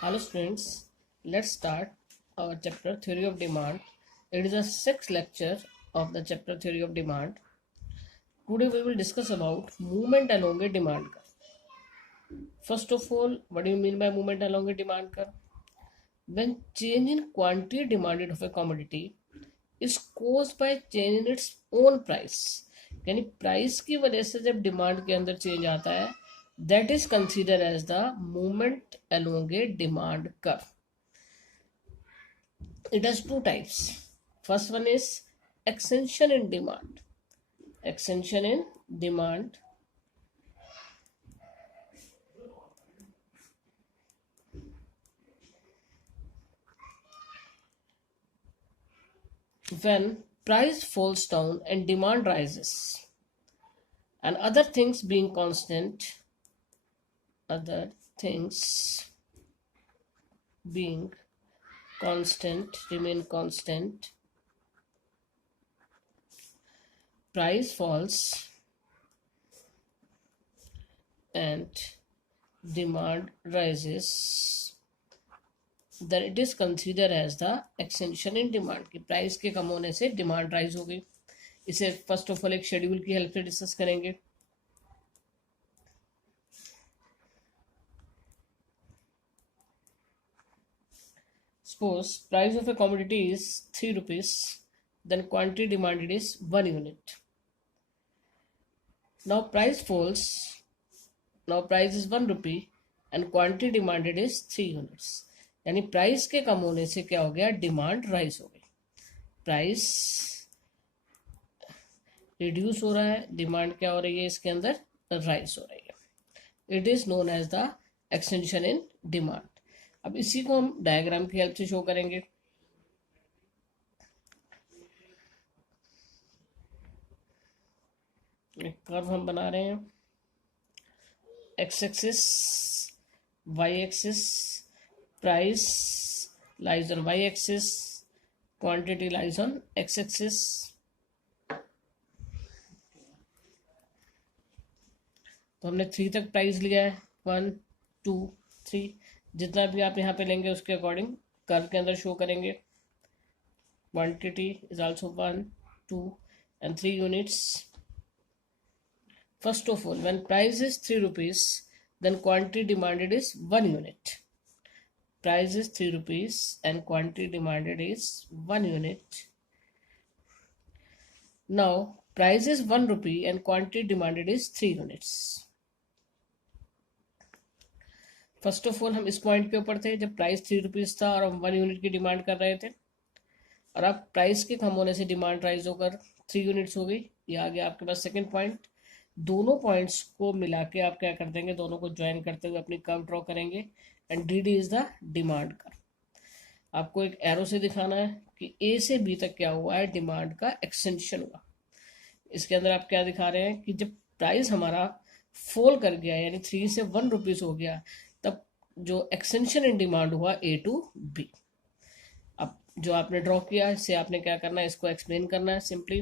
Hello students, let's start our chapter Theory of Demand. It is the sixth lecture of the chapter Theory of Demand. Today we will discuss about movement along a demand curve. First of all, what do you mean by movement along a demand curve? When change in quantity demanded of a commodity is caused by change in its own price, यानी price की वजह से जब demand के अंदर change आता है, that is considered as the movement along a demand curve. It has two types. First one is extension in demand. Extension in demand when price falls down and demand rises, and other things being constant, remain constant, price falls and demand rises, then it is considered as the extension in demand. कि price के कम होने से demand rise हो गई. इसे first of all एक schedule की help से डिस्कस करेंगे. Suppose price of a commodity is 3 rupees, then quantity demanded is 1 unit. Now price falls. Now price is 1 rupee and quantity demanded is 3 units. यानी price के कम होने से क्या हो गया, डिमांड राइज हो गई. प्राइस रिड्यूस हो रहा है, डिमांड क्या हो रही है, इसके अंदर राइज हो रही है. It is known as the extension in demand. अब इसी को हम डायग्राम की हेल्प से शो करेंगे. एक कर्व हम बना रहे हैं. X axis, Y axis, price lies on y axis, quantity lies on x axis. तो हमने 3 तक प्राइस लिया है, 1 2 3. जितना भी आप यहाँ पे लेंगे उसके अकॉर्डिंग कर्व के अंदर शो करेंगे. Quantity is also 1 2 and 3 units. First of all, when price is 3 rupees, then quantity demanded is 1 unit. Price is 3 rupees and quantity demanded is 1 unit. Now price is 1 rupee and quantity demanded is 3 units. First of all हम इस point के ऊपर थे जब price 3 rupees था और हम 1 unit की डिमांड कर रहे थे, और अब प्राइस के कम होने से डिमांड राइज होकर 3 यूनिट्स हो गई. ये आ गया आपके पास सेकंड पॉइंट. दोनों पॉइंट्स को मिला के आप क्या कर देंगे, दोनों को ज्वाइन करते हुए अपनी कर्व ड्रॉ करेंगे. And D D is the demand curve. आपको एक एरो से दिखाना है कि ए से बी तक क्या हुआ है, डिमांड का एक्सटेंशन हुआ. इसके अंदर आप क्या दिखा रहे हैं कि जब प्राइस हमारा फॉल कर गया, यानी 3 से 1 रुपीज हो गया, तब जो एक्सटेंशन इन डिमांड हुआ ए टू बी. अब जो आपने ड्रॉ किया इससे आपने क्या करना है, इसको एक्सप्लेन करना है. Simply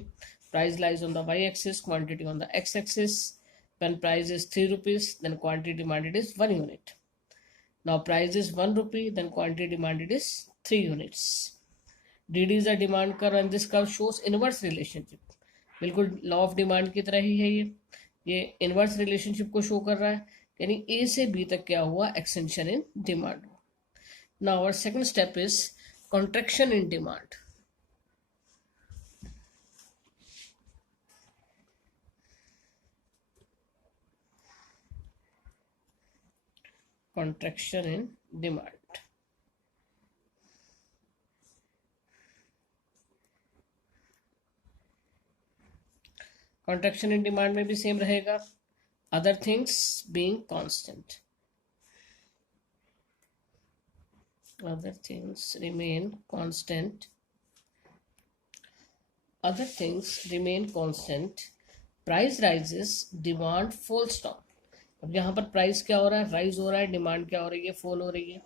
price lies on the Y axis, quantity on the X axis. When price is 3 rupees, then quantity demanded is 1 unit. Now price is 1 rupee, then quantity demanded is 3 units. DD is the demand curve and this curve shows inverse relationship. बिल्कुल law of demand की तरह ही है ये inverse relationship को show कर रहा है. यानी ए से बी तक क्या हुआ, extension in demand. Now our second step is contraction in demand. Contraction in demand. Contraction in demand में भी सेम रहेगा, other things being constant. Other things remain constant. Other things remain constant. Price rises, demand falls down. अब यहाँ पर price क्या हो रहा है, राइज हो रहा है, डिमांड क्या हो रही है, फॉल हो रही है.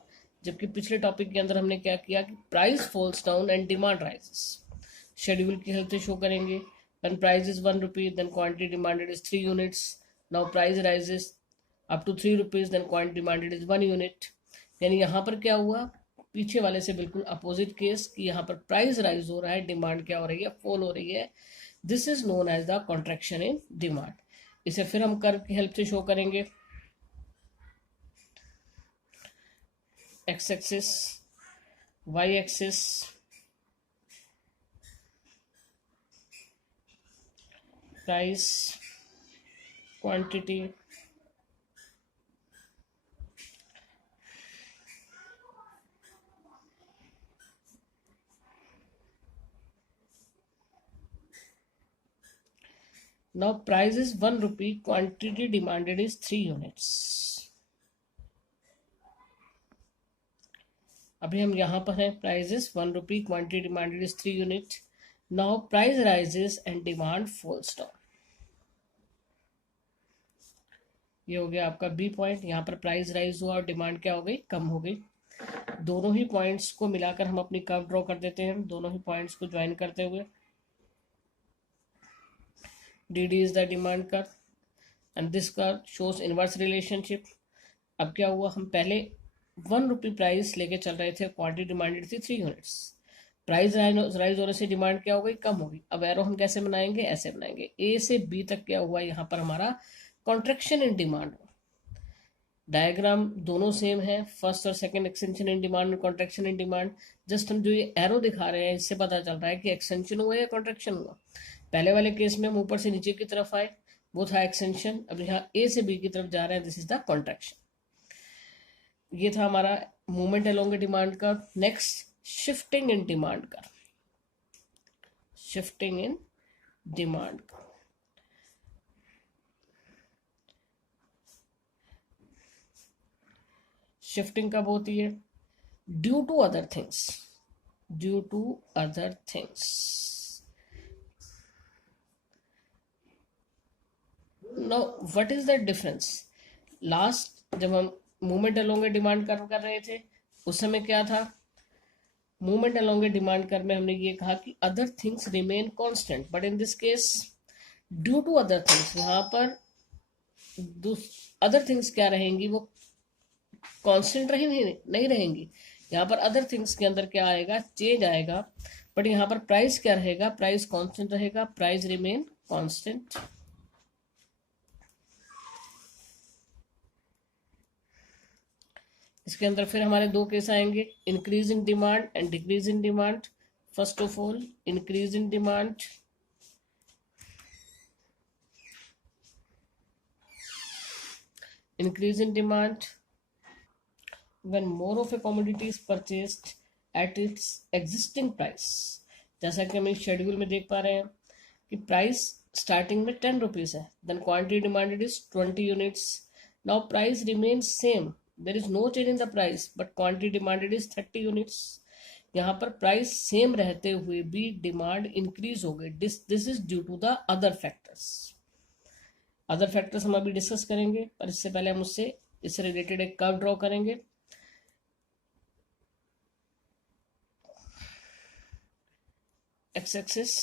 जबकि पिछले टॉपिक के अंदर हमने क्या किया कि price falls down and demand rises. Schedule की हेल्प से शो करेंगे. When price is 1 rupee, then quantity demanded is 3 units. Now price rises up to 3 rupees, then quantity demanded is 1 unit. यानी यहाँ पर क्या हुआ, पीछे वाले से बिल्कुल अपोजिट केस कि यहाँ पर प्राइस राइज हो रहा है, डिमांड क्या हो रही है, फॉल हो रही है। This is known as the contraction in demand. इसे फिर हम कर्व की हेल्प से शो करेंगे। X axis, Y axis, price, quantity, now price is 1 rupee, quantity demanded is 3 units। अभी हम यहाँ पर हैं, price is 1 rupee, quantity demanded is 3 unit. Now price rises and demand falls down. ये हो गया आपका बी पॉइंट। यहाँ पर प्राइस राइज हुआ और डिमांड क्या हो गई, कम हो गई। दोनों ही पॉइंट्स को मिलाकर हम अपनी कर्व ड्रॉ कर देते हैं, दोनों ही पॉइंट्स को ज्वाइन करते हुए। DD is the demand curve and this curve shows inverse relationship। अब क्या हुआ, हम पहले 1 रुपी प्राइस लेके चल रहे थे, क्वांटिटी डिमांडेड थी 3 यूनिट्स। प्राइस राइज होने से डिमांड क्या हो गई, कम हो गई। अब एरो हम कैसे बनाएंगे, ऐसे बनाएंगे। ए से बी तक क्या हुआ, यहाँ पर हमारा कॉन्ट्रैक्शन इन डिमांड। डायग्राम दोनों सेम है, फर्स्ट और second extension in demand, contraction in demand. Just हम जो ये एरो दिखा रहे हैं इससे पता चल रहा है कि एक्सटेंशन हुआ या कॉन्ट्रैक्शन हुआ। पहले वाले केस में हम ऊपर से नीचे की तरफ आए, वो था एक्सटेंशन। अब यहाँ ए से बी की तरफ जा रहे हैं, दिस इज द कॉन्ट्रैक्शन। ये था हमारा मूवमेंट अलोंग डिमांड का। नेक्स्ट शिफ्टिंग इन डिमांड का, शिफ्टिंग इन डिमांड का। शिफ्टिंग कब होती है, due to other things, due to other things. Know what is the difference, last जब हम मूवमेंट अलोंग डिमांड कर्व कर रहे थे उस समय क्या था, मूवमेंट अलोंग डिमांड कर्व में हमने ये कहा कि other things remain constant, but in this case due to other things, यहाँ पर अदर थिंग्स क्या रहेंगी, वो कांस्टेंट नहीं रहेंगी। यहाँ पर अदर थिंग्स के अंदर क्या आएगा, चेंज आएगा। बट यहाँ पर प्राइस क्या रहेगा, प्राइस कांस्टेंट रहेगा, प्राइस रिमेन कांस्टेंट। इसके अंदर फिर हमारे दो केस आएंगे, increase in demand and decrease in demand. First of all increase in demand, increase in demand when more of a commodity is purchased at its existing price। जैसा कि हम इस शेड्यूल में देख पा रहे हैं कि प्राइस स्टार्टिंग में 10 रुपीज है, then quantity demanded is 20 units. Now price remains same, there is no change in the price, but quantity demanded is 30 units. यहाँ पर प्राइस सेम रहते हुए भी डिमांड इंक्रीज हो गई। This is due to the other factors. Other factors हम अभी discuss करेंगे, पर इससे पहले हम इससे रिलेटेड एक कर्व ड्रॉ करेंगे। X axis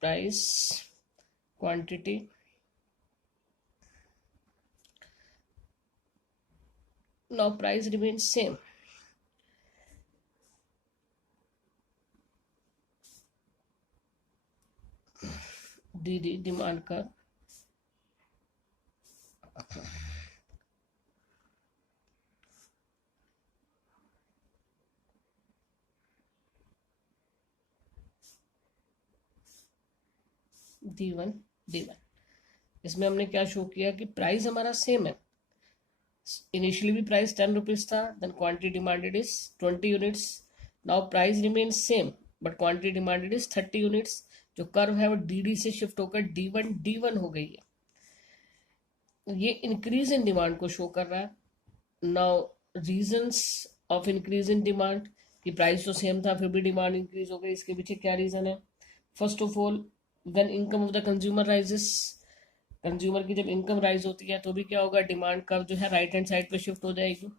price, quantity, now price remains same. D demand curve, D1 D1। इसमें हमने क्या शो किया कि प्राइस हमारा सेम है। इनिशियली भी प्राइस 10 रुपीज था, then quantity demanded is 20 units. Now price remain same but quantity demanded is 30 units. जो कर्व है वो DD से शिफ्ट होकर D1 हो गई है। ये इंक्रीज इन डिमांड को शो कर रहा है। Now reasons of increase in demand, कि प्राइस तो सेम था फिर भी डिमांड इंक्रीज हो गई, इसके पीछे क्या रीजन है। First of all when income of the consumer rises, consumer की जब इनकम राइज होती है तो भी क्या होगा, डिमांड कर्व जो है राइट हैंड साइड पे शिफ्ट हो जाएगी।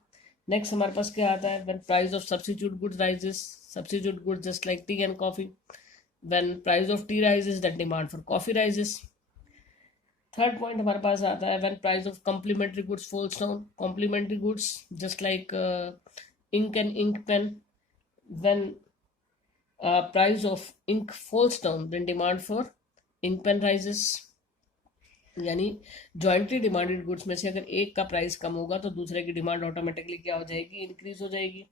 नेक्स्ट हमारे पास क्या आता है, when price of substitute goods rises, substitute goods just like tea and coffee, when price of tea rises that demand for coffee rises. Third point हमारे पास आता है when price of complementary goods falls down. Complementary goods just like ink and ink pen. When price of ink falls down, then demand for ink pen rises. यानी jointly demanded goods में से अगर एक का प्राइस कम होगा तो दूसरे की डिमांड ऑटोमेटिकली क्या हो जाएगी, इंक्रीज हो जाएगी.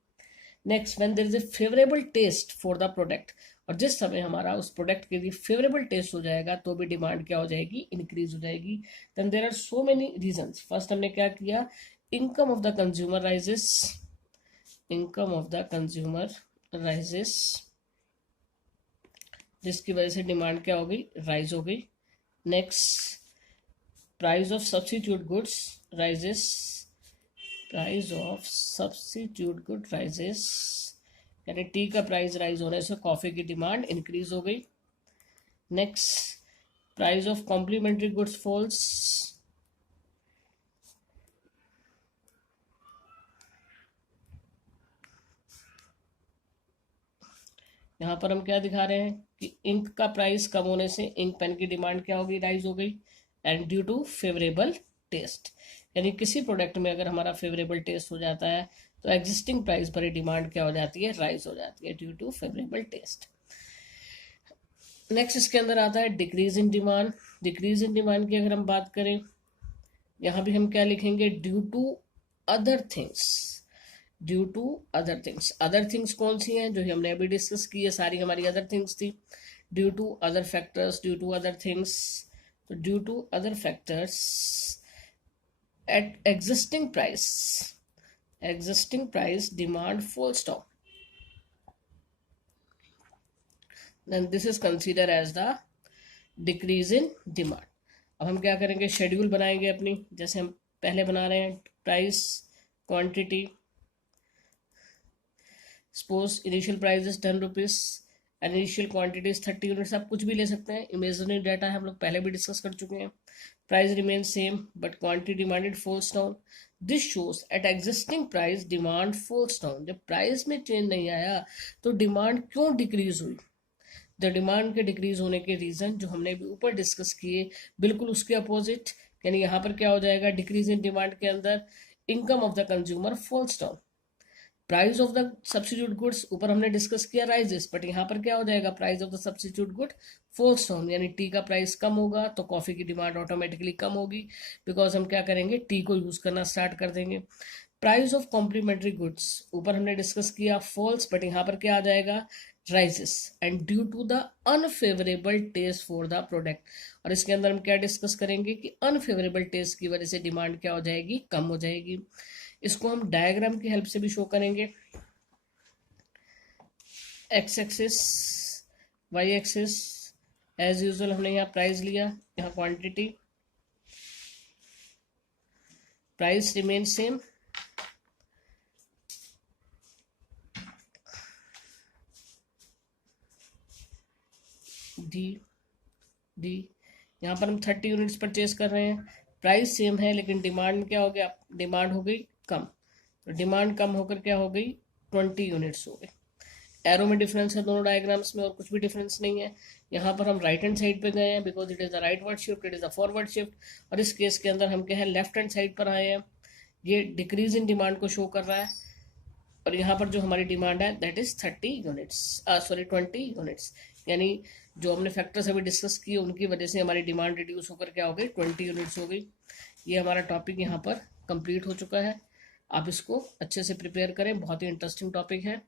Next, when there is a favourable taste for the product. और जिस समय हमारा उस प्रोडक्ट के लिए फेवरेबल टेस्ट हो जाएगा तो भी डिमांड क्या हो जाएगी, इंक्रीज हो जाएगी. Then there are so many reasons. First हमने क्या किया, income of the consumer rises. Income of the consumer rises, जिसकी वजह से डिमांड क्या हो गई, राइज हो गई. Next, price of substitute goods rises. Price of substitute good rises, यानी टी का प्राइस राइज होने से कॉफी की डिमांड इंक्रीज हो गई. Next, price of complementary goods falls. यहाँ पर हम क्या दिखा रहे हैं कि इंक का प्राइस कम होने से इंक पेन की डिमांड क्या होगी, राइज हो गई. And due to favourable taste, यानी किसी प्रोडक्ट में अगर हमारा फेवरेबल टेस्ट हो जाता है तो एग्जिस्टिंग प्राइस पर ही डिमांड क्या हो जाती है, राइज हो जाती है due to favourable taste. Next इसके अंदर आता है decrease in demand. Decrease in demand की अगर हम बात करें, यहाँ भी हम क्या लिखेंगे, due to other things. Due to other things. Other things कौन सी हैं, जो हमने अभी डिस्कस की है, सारी हमारी अदर थिंग्स थी. Due to other factors, due to other things. तो due to other factors at existing price demand falls down. then this is considered as the decrease in demand. अब हम क्या करेंगे, शेड्यूल बनाएंगे अपनी, जैसे हम पहले बना रहे हैं, price, quantity. Suppose initial price is 10 rupees and initial quantity is 30 units. आप कुछ भी ले सकते हैं, इमेजिनरी डाटा है, हम लोग पहले भी डिस्कस कर चुके हैं. Price remain same but quantity demanded falls down. This shows at existing price demand falls down. जब प्राइस में चेंज नहीं आया तो डिमांड क्यों डिक्रीज हुई. द डिमांड के डिक्रीज होने के रीजन जो हमने भी ऊपर डिस्कस किए, बिल्कुल उसके अपोजिट. यानी यहाँ पर क्या हो जाएगा, डिक्रीज इन डिमांड के अंदर income of the consumer falls down. Price of the substitute goods ऊपर हमने डिस्कस किया राइजेस, बट यहाँ पर क्या हो जाएगा, price of the substitute good falls down. यानी टी का प्राइस कम होगा तो कॉफी की डिमांड ऑटोमेटिकली कम होगी, बिकॉज हम क्या करेंगे, टी को यूज करना स्टार्ट कर देंगे. प्राइस ऑफ कॉम्प्लीमेंट्री गुड्स ऊपर हमने डिस्कस किया फॉल्स, बट यहाँ पर क्या आ जाएगा, rises and due to the unfavorable taste for the product. और इसके अंदर हम क्या डिस्कस करेंगे कि अनफेवरेबल टेस्ट की वजह से डिमांड क्या हो जाएगी, कम हो जाएगी. इसको हम डायग्राम की हेल्प से भी शो करेंगे. X axis, Y axis, as usual हमने यहाँ प्राइस लिया, यहाँ quantity. Price remain same, D. यहाँ पर हम 30 यूनिट्स परचेज कर रहे हैं, प्राइस सेम है लेकिन डिमांड क्या हो गया, डिमांड हो गई कम. तो डिमांड कम होकर क्या हो गई, 20 यूनिट्स हो गए. एरो में डिफरेंस है दोनों डायग्राम्स में, और कुछ भी डिफरेंस नहीं है. यहाँ पर हम राइट हैंड साइड पे गए हैं because it is the right word shift, it is the forward shift. और इस केस के अंदर हम क्या है, लेफ्ट हैंड साइड पर आए हैं. ये डिक्रीज इन डिमांड को शो कर रहा है, और यहाँ पर जो हमारी डिमांड है that is 30 units, sorry 20 units. यानी जो हमने फैक्टर्स अभी डिस्कस किए उनकी वजह से हमारी डिमांड रिड्यूस होकर क्या हो गई, 20 यूनिट्स हो गई. ये हमारा टॉपिक यहाँ पर कंप्लीट हो चुका है. आप इसको अच्छे से प्रिपेयर करें, बहुत ही इंटरेस्टिंग टॉपिक है.